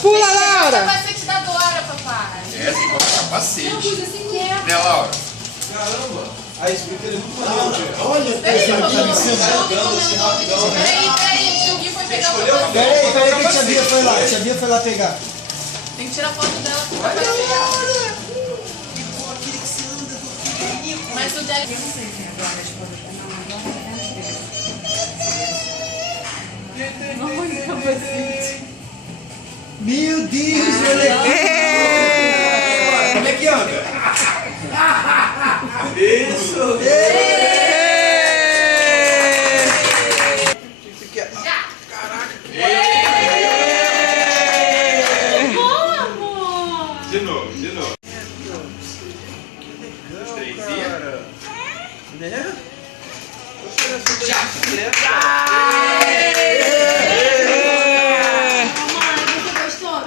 Pula, Laura! Capacete da Dora, papai. É, tem que colocar capacete. Não, usa assim que é. Né, Laura? Caramba! Aí explicando muito maneiro. Olha, Peraí, pessoal, vamos. tá me Jogando assim rapidão. Peraí, que o Gui foi pegar o escolheu? capacete. Peraí que a tia Bia foi lá. A tia Bia foi lá pegar. Tem que tirar foto dela com o capacete. Mas o dela... Olha o capacete. Meu Deus, olha aqui. Como é que anda? Isso! Boa, amor! De novo, de novo. Três Cara. Né? Já!